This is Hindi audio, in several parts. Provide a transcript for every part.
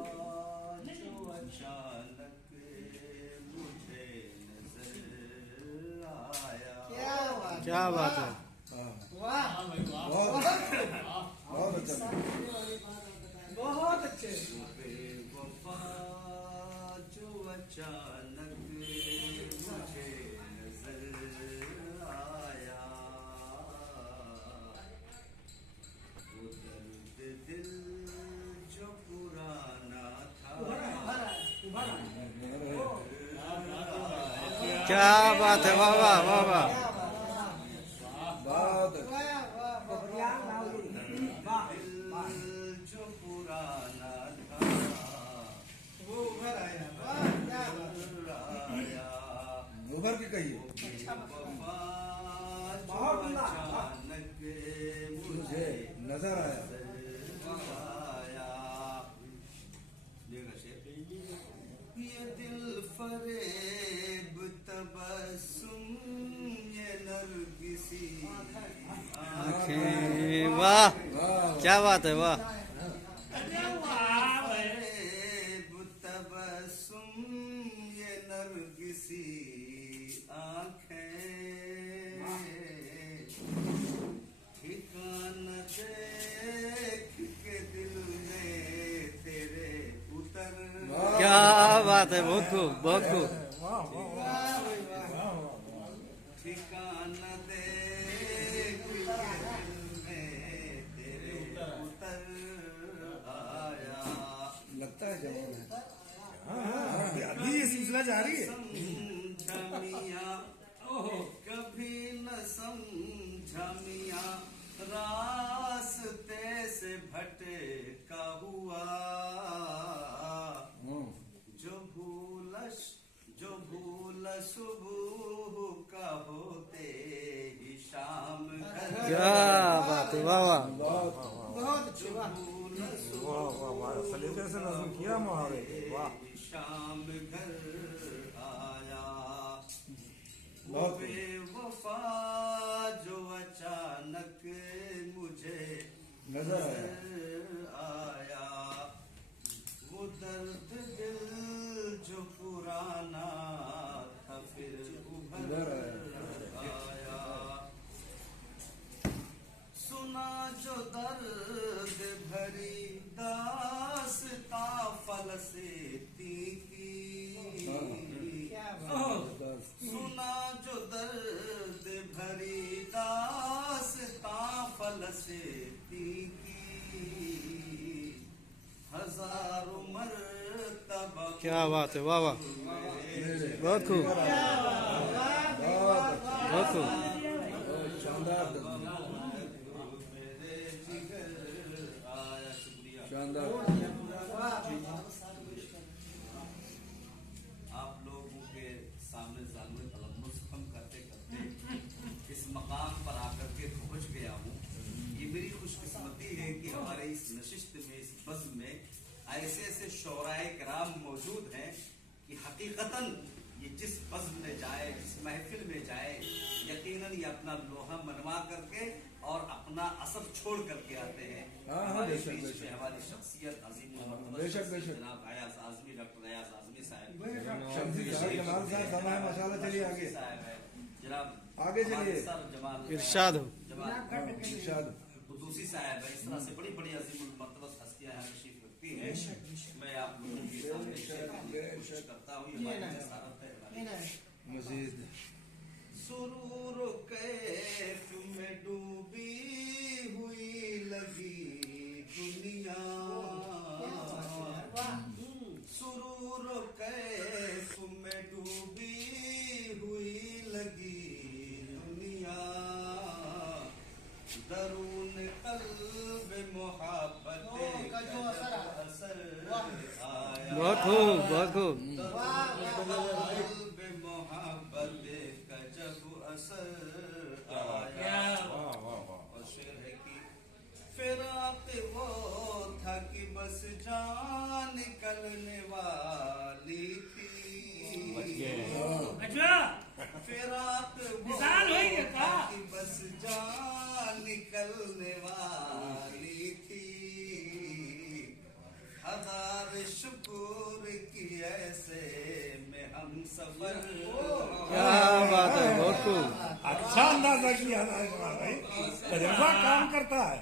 जो अचानक मुझे नजर आया। क्या बात है, वाह बहुत अच्छा, बहुत अच्छे। बेवफा जो अचानक मुझे नजर आया, वो दर्द दिल जो पुराना था। क्या बात है, वाह वाह वाह वाह। बहुत अच्छा। जो पुराना था वो उभर आया। आया। उभर के कहिए, बेवफा जो बहुत उम्दा। अचानक मुझे मुझे नजर आया। आया। ये दिल फरेब तबस्सुम ये नरगिसी आंखें, वाह, क्या बात है, वाह। फरेब तबस्सुम ये नरगिसी आंखें ठिकाना देख के दिल में तेरे उतर क्या बात है, बहुत खूब, बहुत खूब। ठिकाना देख के दिल में तेरे उतर आया। लगता है जवान है। अभी ये सिलसिला जारी है। समझा मियां कभी न समझा मियां रास्ते से भटका हुआ, जो भूल सुबह का होते ही शाम घर क्या बात है, वाह वाह। बहुत अच्छे। वाह भूल सलीके से नज़म किया मुहावरे, वाह। शाम घर आया। वो बहुत बेवफा जो अचानक मुझे नजर आया। आया, वो दर्द दिल जो पुराना था फिर उभर आया। सुना जो दर्द भरी दास्तां फलसेती की, सुना जो दर्द भरी दास्तां फलसेती की, हजारों मर्तबा क्या बात है, वाह वाह, बहुत खूब, बहुत खूब। शानदार, मेरे जिगर आया। शुक्रिया। शानदार। आप लोगों के सामने जालमे तलम्मुस हम करते करते इस मकाम पर आकर के पहुंच गया हूँ। ये मेरी खुशकिस्मती है कि हमारे इस नशिस्त में, इस बज़्म में ऐसे ऐसे शोराए किराम मौजूद हैं कि हकीकतन ये जिस बज़्म में जाए, जिस महफिल में जाए, यकीनन ये अपना लोहा मनवा करके और अपना असर छोड़ करके आते हैं। हमारे बेशक, बीच बेशक। में हमारी शख्सियत अजीम बेशक, बेशक। जनाब अयाज आज़मी, डॉक्टर अयाज आज़मी साहब, शम्सी साहब, जमाल साहब, समय है, मसाला। चलिए आगे, जनाब आगे चलिए। जमाल इरशाद हो। जमाल इरशाद। कुदूसी साहब है। इस तरह से बड़ी बड़ी अजीमुल मर्तबा हस्तियां यहाँ तशरीफ रखती हैं। मैं आप लोगों के सामने शेर करने की कोशिश करता हूँ। ये हमारी जसारत है। मजीद सुरूर कैफ में डूबी हुई लगी दुनिया, सुरूर कैफ में डूबी हुई लगी दुनिया, दरून कल्ब मोहब्बत का जो असर आया। बहुत खूब, बहुत खूब। कल्ब मोहब्बत का जब असर आया। और शेर है कि फिराक वो था कि बस जान निकलने वाली थी, फिराक वो था कि बस जान निकलने वाली थी, हजार यार शुक्र की ऐसे में हम सफर क्या बात है, बहुत खूब। अच्छा अंदाजा किया था इस बार भाई, तजुर्बा काम करता है।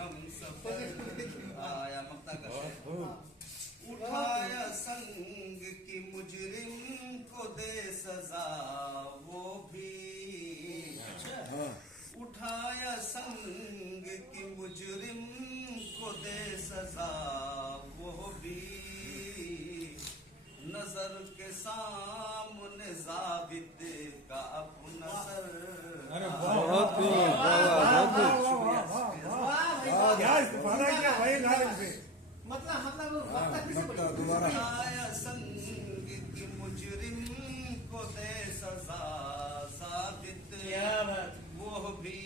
हम सफर आया ममता का शेर। उठाया संग की मुजरिम को दे सजा वो भी, उठाया संग की मुजरिम को दे सजा वो भी, नजर के सामने जाबित का अपना सर। बहुत खूब, वाह वाह, बहुत खूब। वाह क्या इस्तेमाल किया भाई नारे से। मतलब वक्ता किसे बोले? उठाया संग की मुजरिम को दे सजा साबित वो भी,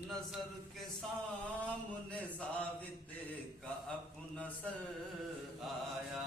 नजर के सामने साबित का अपना सर आया।